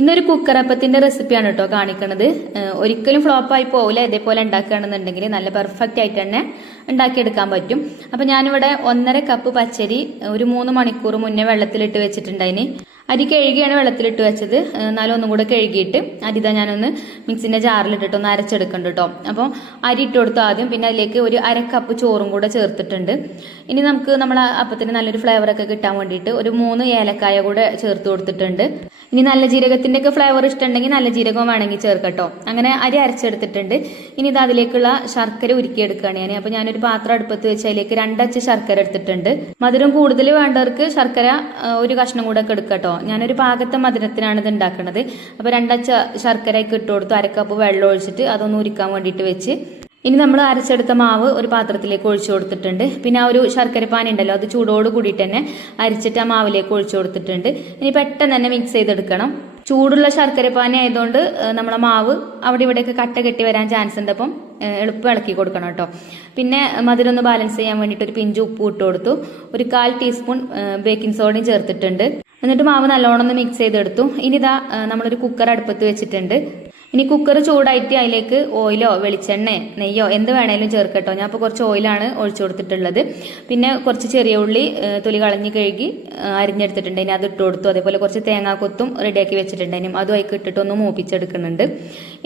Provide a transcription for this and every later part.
ഇന്നൊരു കുക്കർ അപ്പത്തിന്റെ റെസിപ്പിയാണ് കേട്ടോ കാണിക്കുന്നത് ഒരിക്കലും ഫ്ലോപ്പായി പോവില്ല. ഇതേപോലെ ഉണ്ടാക്കുകയാണെന്നുണ്ടെങ്കിൽ നല്ല പെർഫെക്റ്റ് ആയിട്ട് തന്നെ ഉണ്ടാക്കിയെടുക്കാൻ പറ്റും. അപ്പൊ ഞാനിവിടെ ഒന്നര കപ്പ് പച്ചരി ഒരു മൂന്ന് മണിക്കൂർ മുന്നേ വെള്ളത്തിലിട്ട് വെച്ചിട്ടുണ്ടായിന് അരി കഴുകിയാണ് വെള്ളത്തിലിട്ട് വെച്ചത്. എന്നാലും ഒന്നും കൂടെ കഴുകിയിട്ട് അരിത ഞാനൊന്ന് മിക്സിന്റെ ജാറിലിട്ടിട്ട് ഒന്ന് അരച്ചെടുക്കുന്നുണ്ട് കേട്ടോ അപ്പോൾ അരി ഇട്ട് ആദ്യം. പിന്നെ അതിലേക്ക് ഒരു അര കപ്പ് ചോറും കൂടെ ചേർത്തിട്ടുണ്ട്. ഇനി നമുക്ക് നമ്മളെ അപ്പത്തിന് നല്ലൊരു ഫ്ലേവർ ഒക്കെ കിട്ടാൻ വേണ്ടിയിട്ട് ഒരു മൂന്ന് ഏലക്കായ കൂടെ ചേർത്ത് കൊടുത്തിട്ടുണ്ട്. ഇനി നല്ല ജീരകത്തിന്റെ ഒക്കെ ഫ്ലേവർ ഇഷ്ടമുണ്ടെങ്കിൽ നല്ല ജീരകം വേണമെങ്കിൽ ചേർക്കട്ടോ. അങ്ങനെ അരി അരച്ചെടുത്തിട്ടുണ്ട്. ഇനി ഇത് അതിലേക്കുള്ള ശർക്കര ഉരുക്കിയെടുക്കുകയാണ് ഞാൻ അപ്പൊ ഞാനൊരു പാത്രം അടുപ്പത്ത് വെച്ച് അതിലേക്ക് രണ്ടച്ച് ശർക്കര എടുത്തിട്ടുണ്ട്. മധുരം കൂടുതൽ വേണ്ടവർക്ക് ശർക്കര ഒരു കഷ്ണം കൂടെ ഒക്കെ എടുക്കട്ടോ. ഞാനൊരു പാകത്തെ മധുരത്തിനാണ് ഇത് ഉണ്ടാക്കുന്നത് അപ്പൊ രണ്ടച്ച ശർക്കരയൊക്കെ ഇട്ട് കൊടുത്തു. അരക്കപ്പ് വെള്ളം ഒഴിച്ചിട്ട് അതൊന്ന് ഉരുക്കാൻ വേണ്ടിയിട്ട് വെച്ച്. ഇനി നമ്മൾ അരച്ചെടുത്ത മാവ് ഒരു പാത്രത്തിലേക്ക് ഒഴിച്ചു കൊടുത്തിട്ടുണ്ട്. പിന്നെ ആ ഒരു ശർക്കര പാനി ഉണ്ടല്ലോ അത് ചൂടോട് കൂടിയിട്ട് തന്നെ അരിച്ചിട്ട് ആ മാവിലേക്ക് ഒഴിച്ചു കൊടുത്തിട്ടുണ്ട്. ഇനി പെട്ടെന്ന് തന്നെ മിക്സ് ചെയ്തെടുക്കണം. ചൂടുള്ള ശർക്കര പാനി ആയതുകൊണ്ട് നമ്മളെ മാവ് അവിടെ ഇവിടെയൊക്കെ കട്ട കെട്ടി വരാൻ ചാൻസ് ഉണ്ട്. അപ്പം എളുപ്പം ഇളക്കി കൊടുക്കണം കേട്ടോ. പിന്നെ മധുരം ഒന്ന് ബാലൻസ് ചെയ്യാൻ വേണ്ടിയിട്ട് ഒരു പിഞ്ച് ഉപ്പ് ഇട്ട് കൊടുത്തു. ഒരു കാൽ ടീസ്പൂൺ ബേക്കിംഗ് സോഡയും ചേർത്തിട്ടുണ്ട്. എന്നിട്ട് മാവ് നല്ലോണം ഒന്ന് മിക്സ് ചെയ്തെടുത്തു. ഇനി ഇതാ നമ്മളൊരു കുക്കർ അടുപ്പത്ത് വെച്ചിട്ടുണ്ട്. ഇനി കുക്കർ ചൂടായിട്ട് അതിലേക്ക് ഓയിലോ വെളിച്ചെണ്ണയോ നെയ്യോ എന്ത് വേണേലും ചേർക്കട്ടോ. ഞാൻ ഇപ്പോൾ കുറച്ച് ഓയിലാണ് ഒഴിച്ചു കൊടുത്തിട്ടുള്ളത്. പിന്നെ കുറച്ച് ചെറിയ ഉള്ളി തൊലി കളഞ്ഞ് കഴുകി അരിഞ്ഞെടുത്തിട്ടുണ്ട്. ഇനി അത് ഇട്ട് കൊടുത്തു. അതേപോലെ കുറച്ച് തേങ്ങാക്കൊത്തും റെഡിയാക്കി വെച്ചിട്ടുണ്ട്. ഇനി അതും അതിൽ ഇട്ടിട്ട് ഒന്ന് മൂപ്പിച്ചെടുക്കുന്നുണ്ട്.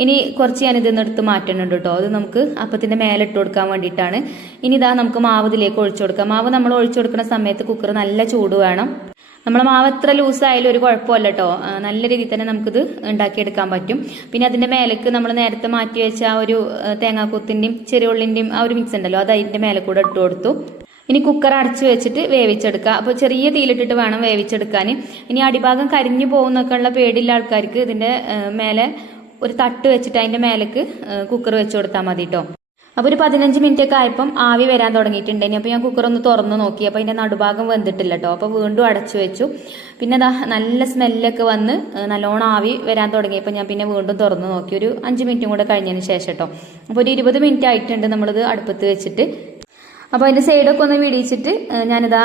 ഇനി കുറച്ച് ഞാൻ ഇതിൽ നിന്നെടുത്ത് മാറ്റുന്നുണ്ട് കേട്ടോ. അത് നമുക്ക് അപ്പത്തിന്റെ മേലെ ഇട്ട് കൊടുക്കാൻ വേണ്ടിയിട്ടാണ്. ഇനി ഇതാ നമുക്ക് മാവ് ഇതിലേക്ക് ഒഴിച്ചു കൊടുക്കാം. മാവ് നമ്മൾ ഒഴിച്ചു കൊടുക്കുന്ന സമയത്ത് കുക്കർ നല്ല ചൂട് വേണം. നമ്മളെ മാവ് എത്ര ലൂസ് ആയാലും ഒരു കുഴപ്പമില്ല കേട്ടോ നല്ല രീതിയിൽ തന്നെ നമുക്കിത് ഉണ്ടാക്കിയെടുക്കാൻ പറ്റും. പിന്നെ അതിന്റെ മേലേക്ക് നമ്മൾ നേരത്തെ മാറ്റി വെച്ച ആ ഒരു ചെറിയ ഉള്ളിന്റെയും ആ ഒരു മിക്സ് ഉണ്ടല്ലോ അത് അതിന്റെ മേലെ കൂടെ ഇട്ട് കൊടുത്തു. ഇനി കുക്കർ അടച്ചു വെച്ചിട്ട് വേവിച്ചെടുക്കുക. അപ്പോൾ ചെറിയ തീയിലിട്ടിട്ട് വേണം വേവിച്ചെടുക്കാൻ. ഇനി അടിഭാഗം കരിഞ്ഞു പോകുന്നൊക്കെ ഉള്ള പേടിയുള്ള ആൾക്കാർക്ക് ഇതിന്റെ മേലെ ഒരു തട്ട് വെച്ചിട്ട് അതിന്റെ മേലേക്ക് കുക്കർ വെച്ച് കൊടുത്താൽ മതി കേട്ടോ അപ്പോൾ ഒരു പതിനഞ്ച് മിനിറ്റ് ഒക്കെ ആയപ്പം ആവി വരാൻ തുടങ്ങിയിട്ടുണ്ടായിരുന്നു അപ്പോൾ ഞാൻ കുക്കർ ഒന്ന് തുറന്ന് നോക്കി. അപ്പോൾ അതിന്റെ നടുഭാഗം വെന്തിട്ടില്ല കേട്ടോ. അപ്പോൾ വീണ്ടും അടച്ചു വെച്ചു. പിന്നെ ദാ നല്ല സ്മെല്ലൊക്കെ വന്ന് നല്ലോണം ആവി വരാൻ തുടങ്ങിയപ്പോൾ ഞാൻ പിന്നെ വീണ്ടും തുറന്ന് നോക്കി. ഒരു അഞ്ച് മിനിറ്റും കൂടെ കഴിഞ്ഞതിന് ശേഷം കേട്ടോ. അപ്പോൾ ഒരു ഇരുപത് മിനിറ്റ് ആയിട്ടുണ്ട് നമ്മളിത് അടുപ്പത്ത് വെച്ചിട്ട്. അപ്പോൾ അതിന്റെ സൈഡൊക്കെ ഒന്ന് വിടിയിച്ചിട്ട് ഞാനിതാ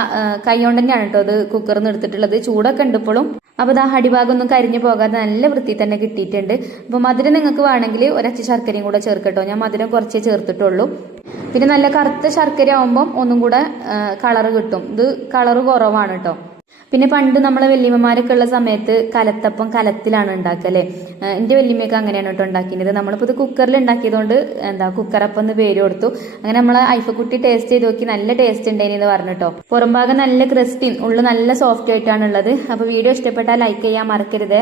കൈകൊണ്ട് തന്നെയാണ് കേട്ടോ അത് കുക്കറിൽ നിന്ന് എടുത്തിട്ടുള്ളത്. ചൂടൊക്കെ ഉണ്ട് ഇപ്പോഴും. അപ്പോൾ ഇതാ അടിഭാഗം ഒന്നും കരിഞ്ഞു പോകാതെ നല്ല വൃത്തി തന്നെ കിട്ടിയിട്ടുണ്ട്. അപ്പോൾ മധുരം നിങ്ങൾക്ക് വേണമെങ്കിൽ ഒരച്ച ശർക്കരയും കൂടെ ചേർക്കട്ടോ. ഞാൻ മധുരം കുറച്ചേ ചേർത്തിട്ടുള്ളൂ. പിന്നെ നല്ല കറുത്ത ശർക്കര ആവുമ്പം ഒന്നും കൂടെ കളറ് കിട്ടും. ഇത് കളറ് കുറവാണ് കേട്ടോ പിന്നെ പണ്ട് നമ്മളെ വല്യമ്മമാരൊക്കെ ഉള്ള സമയത്ത് കലത്തപ്പം കലത്തിലാണ് ഉണ്ടാക്കല്ലേ എന്റെ വല്യമ്മയൊക്കെ അങ്ങനെയാണ് കേട്ടോ ഉണ്ടാക്കിയത്. നമ്മളിപ്പോൾ ഇത് കുക്കറിൽ ഉണ്ടാക്കിയതുകൊണ്ട് എന്താ കുക്കറപ്പം എന്ന് പേര് കൊടുത്തു. അങ്ങനെ നമ്മൾ ഐഫക്കുട്ടി ടേസ്റ്റ് ചെയ്ത് നോക്കി നല്ല ടേസ്റ്റ് ഉണ്ടായിന് എന്ന് പറഞ്ഞു കേട്ടോ. പുറംഭാഗം നല്ല ക്രിസ്പിയും ഉള്ളു നല്ല സോഫ്റ്റ് ആയിട്ടാണ് ഉള്ളത്. അപ്പോൾ വീഡിയോ ഇഷ്ടപ്പെട്ടാൽ ലൈക്ക് ചെയ്യാൻ മറക്കരുത്.